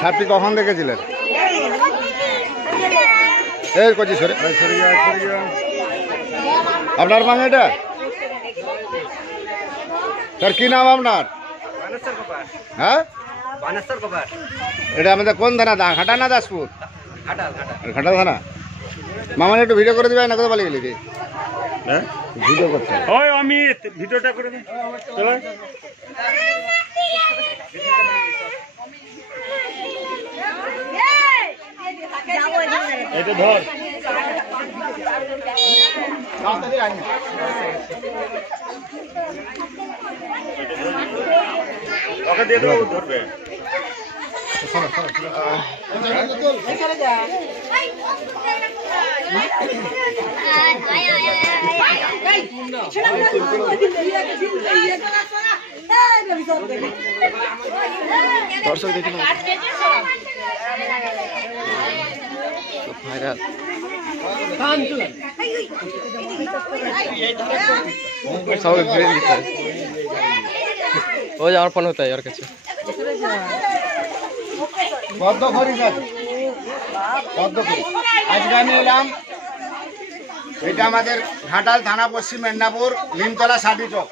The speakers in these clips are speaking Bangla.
সাপটি কখন দেখেছিলেন? এই কচি সরে আপনার মাঝে এটা তার কি নাম আপনার? হ্যাঁ এটা আমাদের কোন থানা? ঘাটা না দাসপুর? ঘাটাল থানা। মামা একটু ভিডিও করে দিবে না? কোথাও পালিয়ে গেলি রে? হ্যাঁ ভিডিও করতে ওই আমি ভিডিওটা করে দিই। চলো এটা ধর ওকে দিয়ে দেবো, ধরবে। দর্শক দেখি না ভাইরাল সবাই ঘুরে দিতে ওই আমার ফোন হতে ওর কাছে আজকে আমি এলাম, এটা আমাদের ঘাটাল থানা, পশ্চিম মেদিনীপুর, নিমতলা সাবি চক।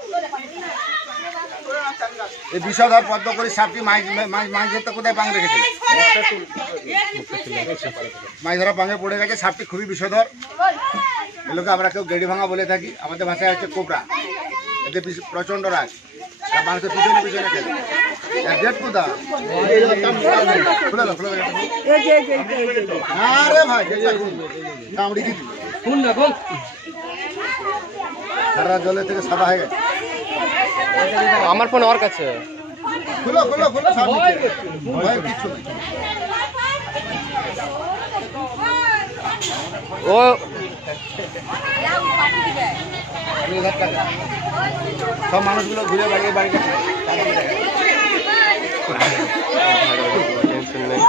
এই বিষধর পদ্মকরী সাপটি মাছ ধরতে কোথায় পাং রেখেছিল? মাছ ধরা পাঙে পড়ে গেছে। সাপটি খুবই বিষধর, এগুলোকে আমরা কেউ গেড়ি ভাঙা বলে থাকি, আমাদের ভাষায় হচ্ছে কোবরা। এতে প্রচন্ড রাগ, মানুষের পিছনে পিছনে খেলে। গেট কোথা? আরে ভাই কামড়ি কি সারা জলে থেকে সাদা হয়ে গেছে। আমার ফোন ওর কাছে। খুলো খুলো খুলো, ভয়ের কিচ্ছু নেই। ও 2000 টাকা সব মানুষগুলো ঘুরে বাড়িয়ে বাড়ি গেছে। টেনশন নেই।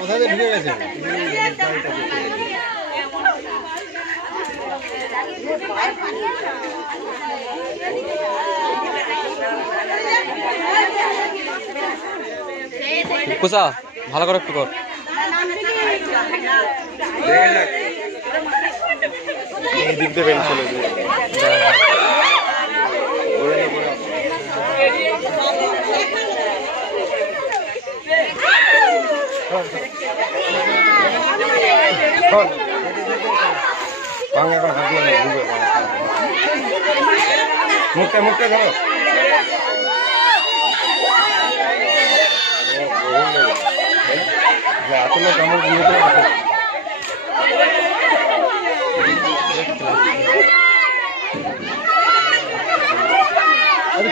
কোথায় ঢুকে গেছে? কুসা ভালো করে একটু কর। দিক দেবেন চলে মুখে মুখে ধরো।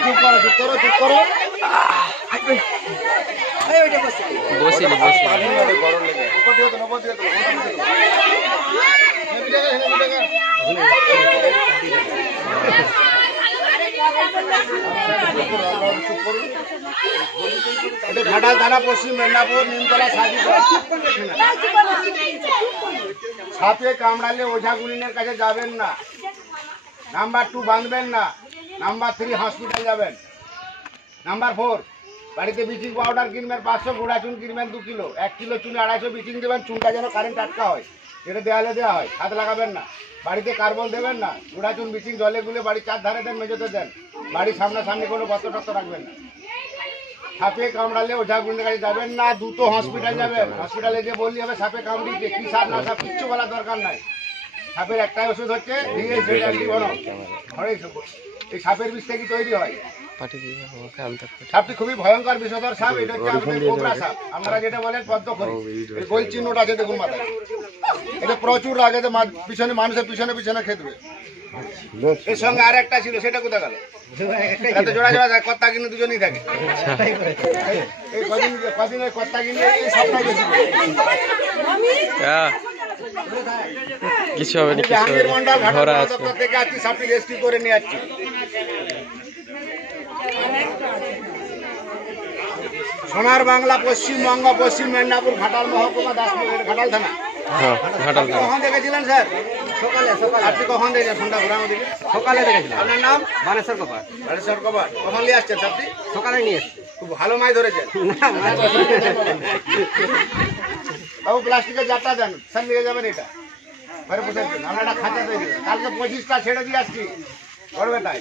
চুপ করো চুপ করো চুপ করো। বসিনি গরম লেগে উপর দিয়ে দেন, উপর দিয়ে দেন। ঘাটাল থানা, পশ্চিম মেদিনীপুর, নিমতলা সাবি চক। সাপে কামড়ালে ওঝা গুনিনের কাছে যাবেন না। নাম্বার 2 বাঁধবেন না। নাম্বার 3 হসপিটাল যাবেন। নাম্বার 4 বাড়িতে ব্লিচিং পাউডার কিনবেন 500, গুঁড়া চুন কিনবেন 2 কিলো। 1 কিলো চুনে 250 ব্লিচিং দেবেন। চুনটা যেন কারেন্ট টাটকা হয়, যেটা দেওয়ালে দেওয়া হয়। হাত লাগাবেন না। বাড়িতে কার্বন দেবেন না। গুঁড়া চুন ব্লিচিং জলে গুলে বাড়ির 4 ধারে দেন, মেঝেতে দেন। বাড়ির সামনাসামনি কোনো গর্ত টর্ত রাখবেন না। সাপে কামড়ালে ওঝা গুনিনের কাছে যাবেন না। দ্রুত হসপিটাল যাবেন। হসপিটালে গিয়ে বললি হবে সাপে কামড়িয়েছে, কি সাপ না সাপ কিচ্ছু বলার দরকার নাই। সাপের একটাই ওষুধ হচ্ছে এই সাপের বিষ থেকে তৈরি হয়। পাঠিয়ে দিই আমাকে আনতে পারি। সাপটি খুবই ভয়ঙ্কর বিষধর সাপ। এটা হচ্ছে আমাদের কোবরা সাপ, আমরা যেটা বলেন পদ্মখড়ি। এই গোল চিহ্নটা আছে দেখুন মাথায়। এটা প্রচুর আগে পিছনে মানুষের পিছনে পিছনে খেতবে। এর সঙ্গে আর একটা ছিল, সেটা কোথায় গেল? এটা তো জোড়া জোড়া থাকে, কর্তা কিনে দুজনেই থাকে। এই কদিন ওই কর্তা কিনে এই সাপটাই বেশি। কিছু হবে না, কিছু হবে জাহাঙ্গীর না। মন্ডল ধরা ঘাটাল আছে। দপ্তর থেকে আজকে সাপটি রেস্কিউ করে নিয়ে যাচ্ছি। সোনার বাংলা, পশ্চিমবঙ্গ, পশ্চিম মেদিনীপুর, ঘাটাল মহকুমা, দাসপুর, ঘাটাল থানা। হ্যাঁ, ঘাটাল থানা। কখন দেখেছিলেন স্যার? সকালে। আপনি কখন দেখেছেন ফোনটা ঘোরানো দিকে? সকালে দেখেছিলাম। আপনার নাম? বানেশ্বর কপার। বানেশ্বর কবার। কখন নিয়ে আসছেন সাপটি? সকালে নিয়ে এসছি। খুব ভালো মাছ ধরেছেন। বাবু প্লাস্টিকের জারটা দেন, স্যার নিয়ে যাবেন এটা। ঘরে বসে দিন, আমরা একটা খাঁচা তৈরি করি। কালকে 25টা ছেড়ে দিয়ে আসছি, করবে তাই।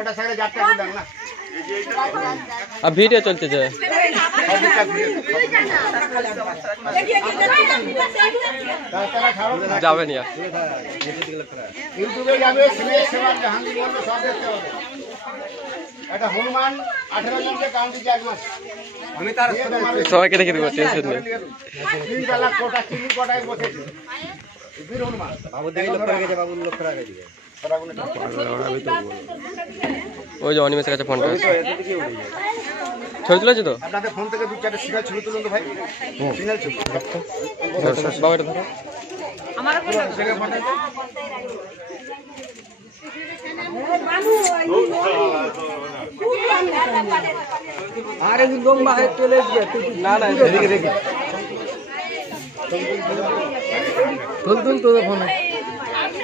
ওটা সাইডে জারটা একটু দেন না। আর ভিডিও চলছে যে সব ঠিকঠাক দিয়ে দিন। তাছাড়া ছাড়ো, যাবেন ইয়া। ইউটিউবে যাবে, স্নেহ সেবা জাহাঙ্গীর বলবে, সব দেখতে হবে। এটা হনুমান 18 জনকে কাউন্ট দিচ্ছে 1 মাস। আমি তার সবাইকে রেখে দেবো, টেনশন নেই। 3 বেলা কোটা, 3 কোটায় বসেছে। বীর হনুমান। বাবু দেখি লক্ষ্য রাখেছে, বাবুর লক্ষ্য রাখেছে। ওই যে অনিমেষের কাছে ফোনটা আছে। ছবি তুলেছে তো আপনাদের ফোন থেকে 2-4টা সিঙ্গেল ছবি তুলুন তো ভাই। সিঙ্গেল ছবি। বাবা, এটা ধরো। Single photo. আরে লম্বা হয়ে চলে এসছে। না না, এদিকে দেখি। তুল তোর ফোনে।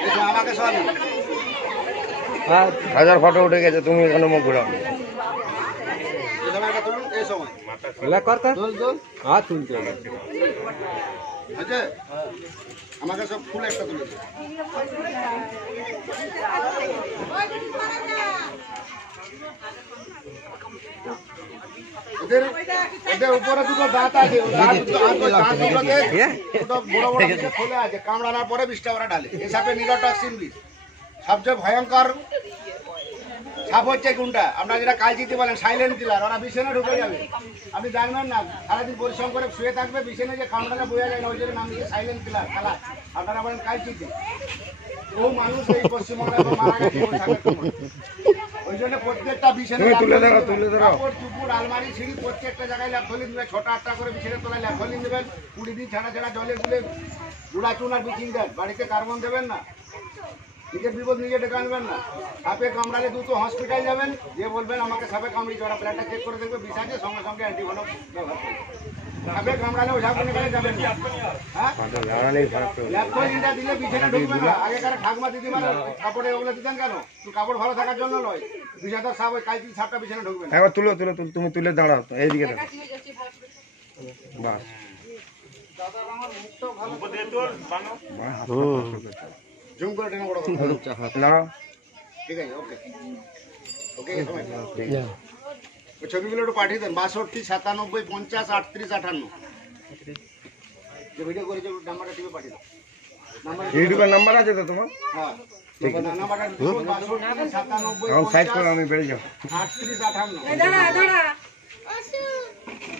এটা আমাকে সব হ্যাঁ, 1000 ফটো উঠে গেছে, তুমি এখানে মুখ ঘুরাও। এই সময় এটা তুলুন, এই সময়। কর তুল। হ্যাঁ, তুলতে হবে। আছে? আমাকে সব ফুল একটা তুলে দিন। এদের উপরে দুটো দাঁত আছে, দাঁতগুলোতে দুটো বড় বড় কিছু খোলা আছে, কামড়ানোর পরে বিষটা ওরা ঢালে। এই সাপে নিরোটক্সিন বিষ। সবচেয়ে ভয়ঙ্কর সাপ হচ্ছে কোনটা? আপনারা যেটা কালচিতে বলেন সাইলেন্ট কিলার, ওরা বিছানে ঢুকে যাবে, আপনি জানবেন না। সারাদিন পরিশ্রম করে শুয়ে থাকবে, বিছানে যে কামড়াটা বোঝা যায় না, ওই জন্য নাম দিচ্ছে সাইলেন্ট কিলার খেলা। আপনারা বলেন কালচিতে। ও মানুষ এই পশ্চিমবঙ্গে মারা গেছে ওই সাপের কামড়ে। ওই জন্য প্রত্যেকটা বিছানে কাপড়, চুপুর, আলমারি, সিঁড়ি প্রত্যেকটা জায়গায় ল্যাপ থলি দেবেন। 6টা করে বিছানের তলায় ল্যাপ থলি দেবেন। 20 দিন ছাড়া ছাড়া জলে গুলে গুঁড়া চুন আর ব্লিচিং দেন। বাড়িতে কার্বন দেবেন না। নিজের বিপদ নিজে ডেকে আনবেন না। সাপে কামড়ালে দ্রুত হসপিটাল যাবেন, যে বলবেন আমাকে সাপে কামড়িয়েছে, ওরা ব্লাডটা চেক করে দেখবে, বিষ আছে, সঙ্গে সঙ্গে অ্যান্টিভেনম ব্যবহার করবে। সাপে কামড়ালে ওঝা কোনে গেলে যাবেন না। হ্যাঁ, ল্যাপথলিনটা দিলে বিছানা ঢুকবে না। আগেকার ঠাকুমা দিদিমারা কাপড়ে ওগুলো দিতেন কেন? কাপড় ভালো থাকার জন্য নয়। বিষাদার সাপ, ওই কালচির সাপটা বিছানা ঢুকবে না। একবার তুলো, তুমি তুলে দাঁড়াও, এইদিকে দেখো। বাস। জুম করে টেনে বড় করুন। না, ঠিক আছে, ওকে ওকে। ওই ছবিগুলো একটু পাঠিয়ে দেন। 62 97 50 38 58 যে ভিডিও করেছে নাম্বারটা টিপে পাঠিয়ে দেন। ইউটিউবের নাম্বার আছে তো তোমার? হ্যাঁ, নাম্বারটা 62 97 এখন সাইড করে আমি বেড়ে যাও। 38 58।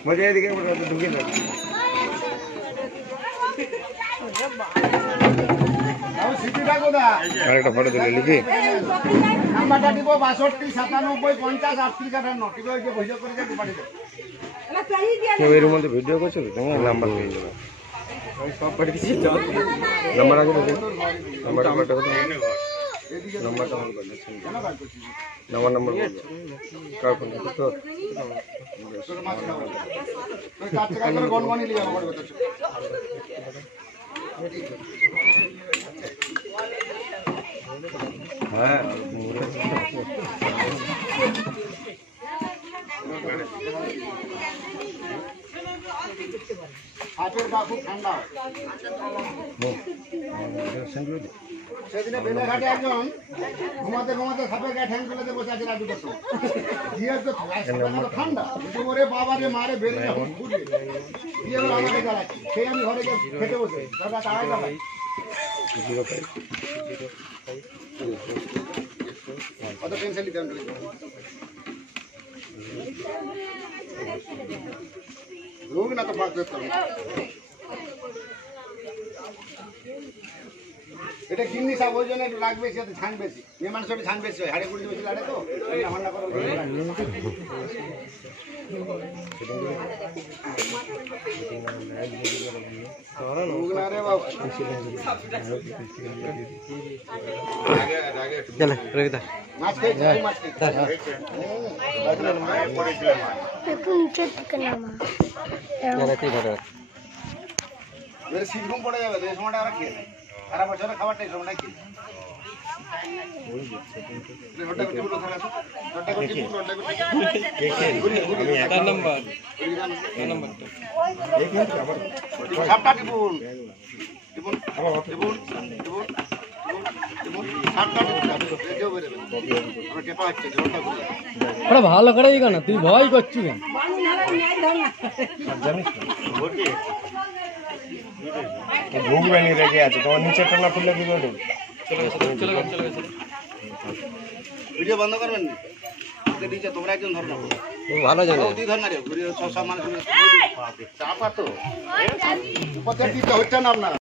মজা এদিকে ঢুকিয়ে দাও। সিটিটা কোথায়? আরেকটা ফটো তুলে লিখি। নাম্বারটা দিব 62 97 50 38 58 টিপে ওই যে ভিডিও করেছে একটু পাঠিয়ে দেন। কেউ এর মধ্যে ভিডিও করছো তো, তোমার নাম্বার পেয়ে যাবে। সব পাঠিয়ে দিচ্ছি। নাম্বার আছে তো? নাম্বারটা পাঠাবো তো। নাম্বারটা অন করে দিচ্ছি। নাম্বার বলবো। কার ফোন তো? তোর মাছ খাওয়া। তুই কাছ থেকে করে গনগনি লিয়ে আমার কথা ছিল। হ্যাঁ, হাতের গা খুব ঠান্ডা। সেদিনে বেলেঘাটে একজন ঘুমাতে ঘুমাতে সাপের গায়ে ঠ্যাং তুলে বসে আছে রাজু করতো। দিয়ে তো ঠান্ডা, ওরে বাবা রে মারে বেলে যখন ঘুরবে দিয়ে এবার আমাকে জ্বালাচ্ছে। সেই আমি ঘরে গিয়ে খেতে বসে দাদা তাড়াই দাঁড়াই। অত টেনশন নিতে হবে না। রোগ না তো ফাঁক করতে হবে। এটা কিডনি সাপ ওই জন্য একটু রাগ বেশি আছে, ঝান বেশি। মেয়ে মানুষ ঝান বেশি হয়, হাড়ে গুড়ি বেশি লাড়ে তো আমার না করো। রোগ না রে বাবা। চলে রেখে দা মাছ খেয়েছি, মাছ খেয়েছি। এবারে শীত ঘুম পড়ে যাবে, এই সময়টা আর খেয়ে নেয়। সারা বছরের খাবারটা এই সময়টা খেয়ে নেয়। সাপটা টিপুন, টিপুন, টিপুন, টিপুন, টিপুন, সাপটা টিপুন, রেডিও বেরোবে। আমরা টেপা হচ্ছে, জলটা ঘুরে। আরে ভালো করে দিও না, তুই ভয় করছু কেন? ভোগ বানিয়ে রেখে আছে, তোমার নিচে টানা খুললে কি করবে? ভিডিও বন্ধ করবেন না, নিচে তোমরা একজন ধর না, ভালো জানো তুই ধর না রে, ঘুরে সব মানুষ চাপা তো, উপর দিতে হচ্ছে না আপনার।